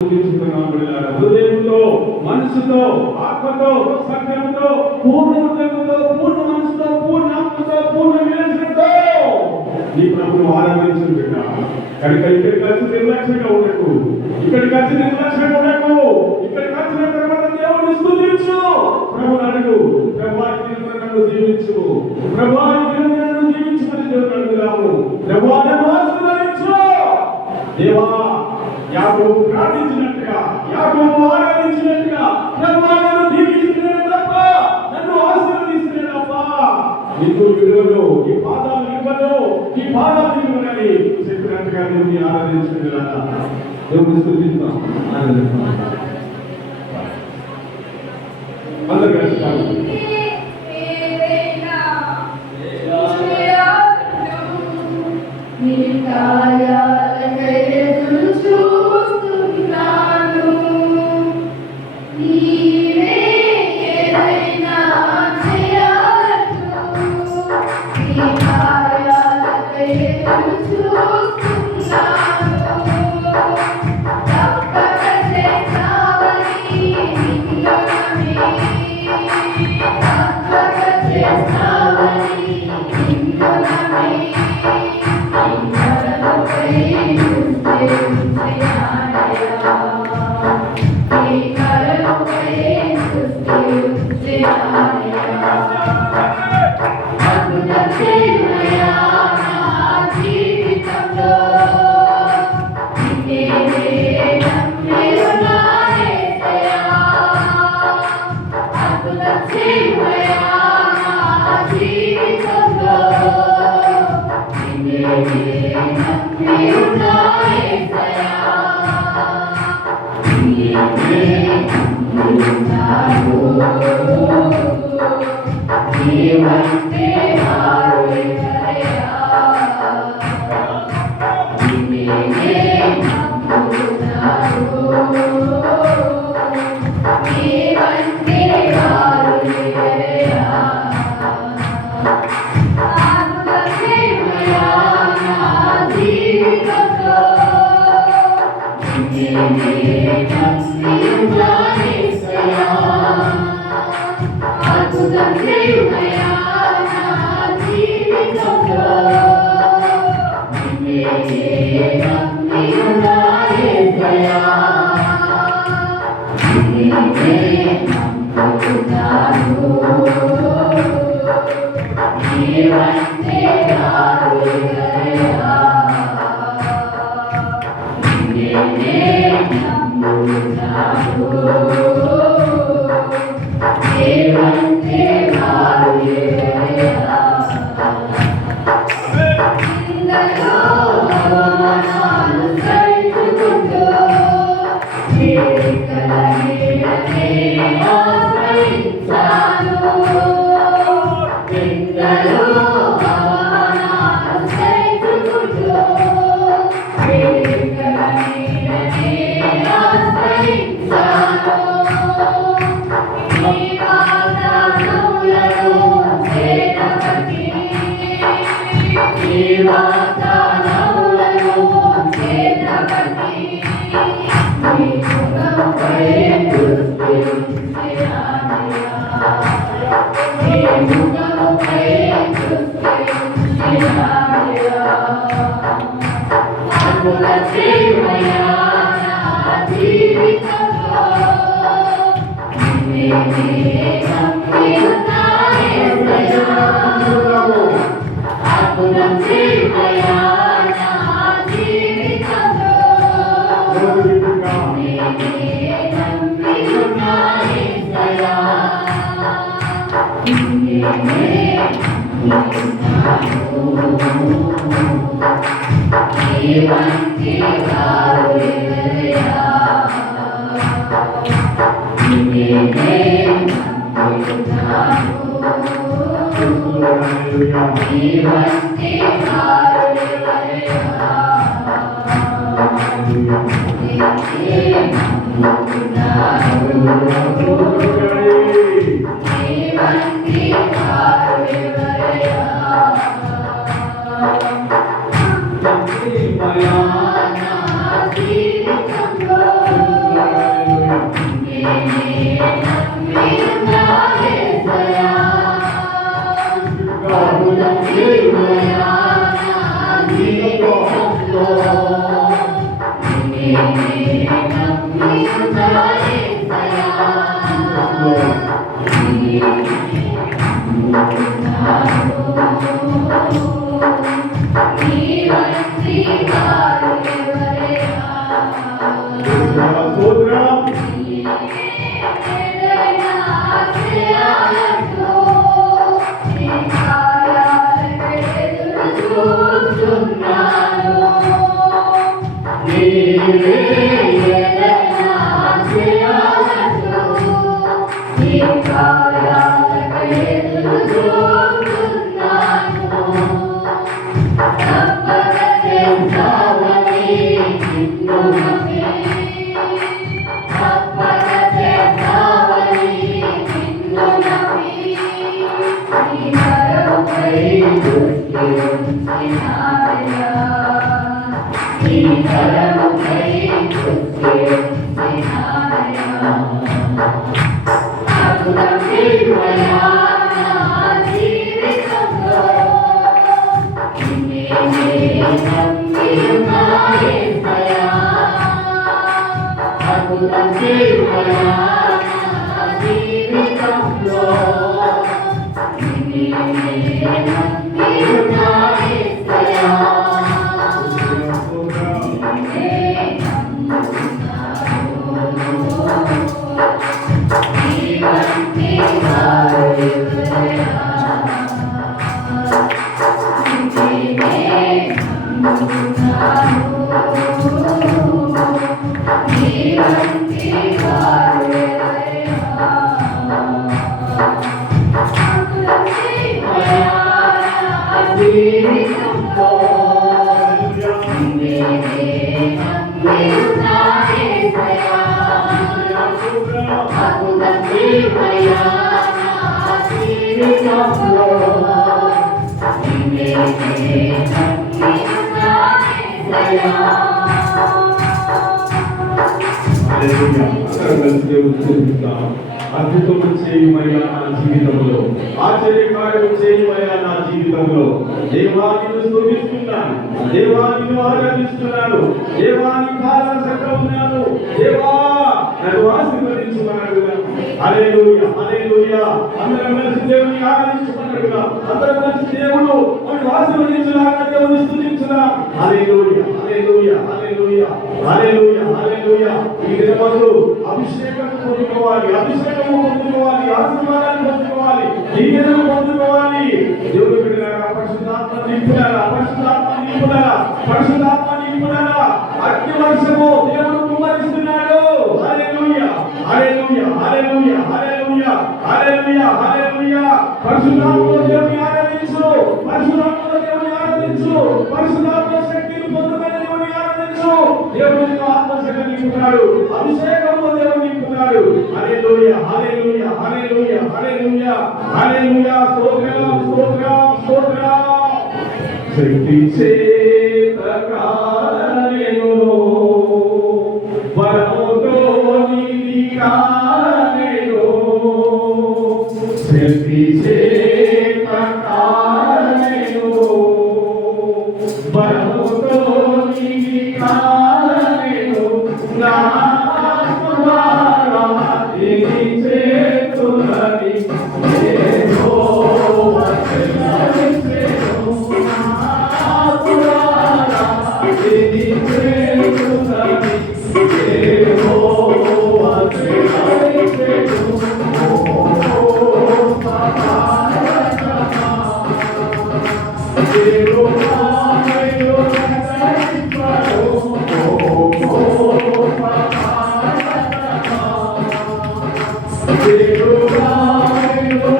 హృదయంతో, మనసుతో, ఆత్మతో, సత్యంతో, పూర్ణ హృదయంతో, పూర్ణ మనసుతో, పూర్ణ ఆత్మతో, పూర్ణ వివేచనతో నీ ప్రభును ఆరాధించు బిడ్డ. ఇక్కడికి వచ్చి నిర్లక్ష్యంగా ఉండకు, ఇక్కడికి వచ్చి నిర్లక్ష్యంగా ఉండకు. ఇక్కడికి వచ్చిన తర్వాత దేవుని స్తుతించు. ప్రభుని అడుగు, ప్రభువా నన్ను జీవించు, ప్రభువా నన్ను జీవించమని దేవుని అడుగుదాము. ప్రభువా నన్ను ఆశీర్వదించు. దేవా యాకోబు ప్రార్థించినట్టుగా, యాకోబు ఆరాధించినట్టుగా ప్రభువా నన్ను దీవించుకునే తప్ప, నన్ను ఆశీర్వదించుకునే తప్ప నీకు విలువను, ఈ పాదాలు ఇవ్వను, ఈ పాదాలు ఇవ్వనని చెప్పినట్టుగా దేవుని ఆరాధించుకునేలా దేవుని స్తుతిద్దాం, ఆనందిద్దాం. అందరూ కలిసి Maya, అద్భుతం చేయమయ్యా నా జీవితంలో, ఆశ్చర్యకార్యం చేయమయ్యా నా జీవితంలో. దేవాన్ని స్తుతిస్తున్నాను, దేవాన్ని ఆరాధిస్తున్నాను, దేవాన్ని పాదశక్తిలో ఉన్నాను. దేవా నన్ను ఆశీర్వదించుమన్నాడుగా. హల్లెలూయా, హల్లెలూయా. అందరం కలిసి దేవుని ఆరాధించుమన్నాడుగా. అందరం కలిసి దేవుడు మనల్ని ఆశీర్వదించులాగా దేవుని స్తుతించుదాం. హల్లెలూయా, హల్లెలూయా, హల్లెలూయా, హల్లెలూయా, హల్లెలూయా. ఈ దినమందు అభిషేకం పొందుకోవాలి, అభిషేకం పొందుకోవాలి, ఆశీర్వాదాన్ని పొందుకోవాలి, దీవెనలు పొందుకోవాలి. దేవుని బిడ్డలారా, పరిశుద్ధాత్మ నింపులారా, పరిశుద్ధాత్మ నింపులారా, పరిశుద్ధాత్మ నింపులారా. అగ్ని వర్షము దేవుడు కుమ్మరిస్తున్నాడు. హల్లెలూయా, హల్లెలూయా, హల్లెలూయా, హల్లెలూయా, హల్లెలూయా, హల్లెలూయా. పరిశుద్ధాత్మలో దేవుని ఆరాధించు, పరిశుద్ధాత్మలో దేవుని ఆరాధించు, పరిశుద్ధాత్మ శక్తిని పొందుకునే దేవుని ఆరాధించు. దేవుని ఆత్మశక్తి నింపుతున్నాడు, అభిషేకంలో దేవుడు నింపుతున్నాడు. హల్లెలూయా, హల్లెలూయా, హల్లెలూయా, హల్లెలూయా, హల్లెలూయా. స్తోత్రం, స్తోత్రం, స్తోత్రం. శక్తి చేత కారణేను, బలముతో నీది కారణేను. శక్తి చేత కారణేను, బలముతో నీది కారణేను. నా ఆత్మవారా ఇది చేతులని యెహోవా చేయును. నా ఆత్మవారా ఇది చేతులని యెహోవా చేయును. Hallelujah.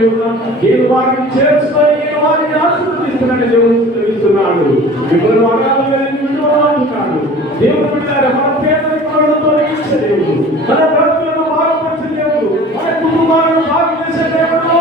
నేను వారిని చేర్చుకొని నేను వారిని ఆశీర్వదిస్తున్నాను దేవుడు తెలుస్తున్నాడు. మిమ్మల్ని అడగాలని విడుదలవుతున్నాడు. దేవుడు బిడ్డలారా, మన పేదరికంలో తొలగించే దేవుడు, మన బ్రతుకులను బాగుపరిచే దేవుడు, మన కుటుంబాలను బాగు చేసే దేవుడు.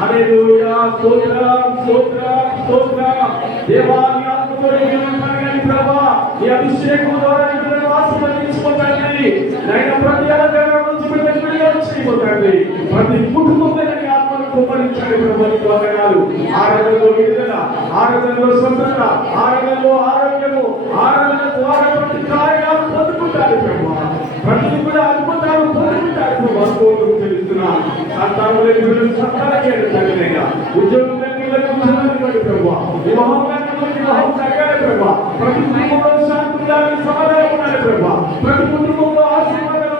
హల్లెలూయా, స్తోత్రం స్తోత్రం స్తోత్రం. దేవాని ఆత్మతో నింపండి ప్రభువా, ఈ అభిషేకం ద్వారా నిన్ను ఆశీర్వదించుకోండి. నైనా ప్రతి అలంకారం నుంచి బిడ్డలు వచ్చేయబోతండి. ప్రతి కుటుంబంలో ఆత్మను కుమ్మరించండి ప్రభుత్వ వందనాలు. ఆరాధనలో విడుదల, ఆరాధనలో స్వతంత్ర, ఆరాధనలో ఆరోగ్యము, ఆరాధన ద్వారా ప్రతి కార్యాలు పొందుకుంటారు ప్రభువా. ప్రతి కూడా అద్భుతాలు పొందుకుంటారు ప్రభుత్వం తెలుస్తున్నా. సంతానం లేని బిడ్డలు సంతానకే తగినగా, ఉద్యోగం లేని బిడ్డలకు ఉద్యోగాన్ని ఇవ్వండి ప్రభువా. వివాహం లేని బిడ్డలకు వివాహం జరగాలి ప్రభువా. ప్రతి కుటుంబంలో శాంతి ఉండాలని, సమాధానం ఉండాలి ప్రభువా. ప్రతి కుటుంబంలో ఆశీర్వాదాలు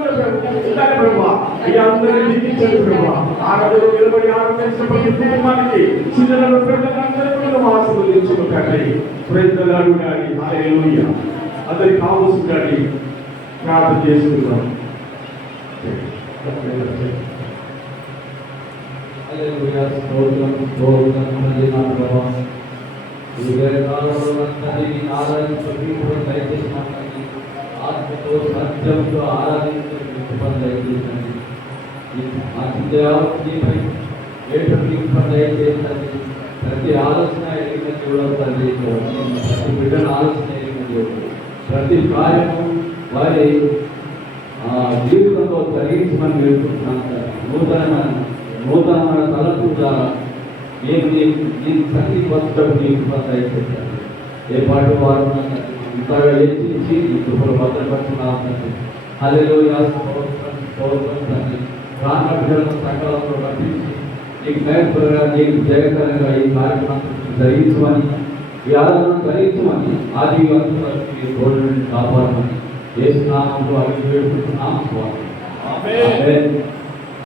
ఉండాలి ప్రభువా. ఈ అందరినీ దీవించండి ప్రభువా. ఆరాధనలో నిలబడి ఆరాధించిన ప్రతి కుటుంబానికి, చిన్నలను పెద్దలందరికీ ఆశీర్వదించుకుంటాండి. ప్రజలాడు కానీ హల్లెలూయా. అందరికి కావచ్చు కానీ ప్రార్థన చేసుకుందాం. హల్లెలూయా, స్తోత్రం స్తోత్రం తండ్రి నా ప్రభువా. ఈ వేళలో తండ్రి ఆరాధించే కూడా దయచేసి మాట్లాడి ఆత్మతో సత్యంతో ఆరాధించే కృపను దయచేయండి. అతిథిపై ఏటువంటి కృపను దయచేయండి. ప్రతి ఆలోచన ఎరిగిన దేవుడు తండ్రి, ప్రతి బిడ్డల ఆలోచన ఎరిగిన దేవుడు, ప్రతి కార్యము వారి జీవితంలో జరిగించమని వేడుకుంటున్నాను సార్. నూతనమైన తలపు ద్వారా నేను నేను శక్తి వచ్చేటప్పుడు నీ కృప దయచేస్తాను. ఏ పాటు వారు ఇంతగా హెచ్చించి ఈ కృపలు భద్రపడుతున్నాను తండ్రి. హల్లెలూయా, స్తోత్రం స్తోత్రం తండ్రి. ప్రాణ బిడ్డలను సకాలంలో రప్పించి నీకు మేలుగా, నీకు జయకరంగా ఈ కార్యక్రమం జరిగించమని, ఈ ఆరాధనను జరిగించమని, ఆది అంతవరకు తోడుని కాపాడమని యేసు నామములో అడిగి వేడుకుంటున్నాము స్వామి. ఆమేన్.